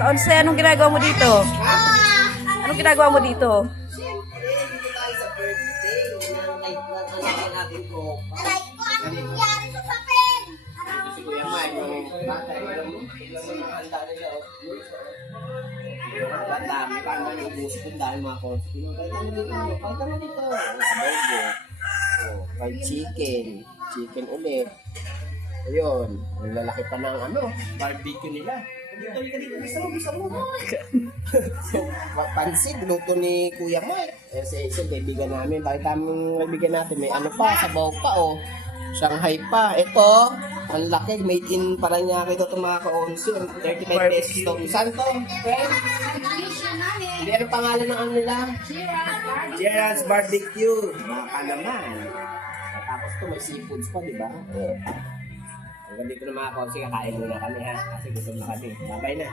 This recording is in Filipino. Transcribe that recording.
Kaunse, anong ginagawa mo dito? Anong ginagawa mo dito? Siyempre, dito tayo sa birthday ng anak natin ko. Aray ko, ano nangyari sa papel? Si Kuya Mike, yung bata, ilang mga handa nila. Ang dami pa naman yung ubus ko dahil mga konti. Kahit ano dito, kahit ano dito. Adobo. Fried chicken. Chicken ulit. Ayun. Ang lalaki pa ng barbecue nila. Dito, bisa mo. Pansit, luto ni Kuya Mike. Isa, kaibigan namin. Bakit aming kaibigan natin? May sabaw pa, Shanghai pa. Ito, ang laki. Made in Paranaque ito itong mga ka-onsi. 35 pesos ito. Saan to? Friend? Hindi, ano pangalan ng nila? Gerard's Barbecue. Baka naman. Tapos ito, may seafoods pa, di ba? Hanggang dito na mga ka-onsi, kakain muna kami ha. Kasi gusto na kami. Babay na.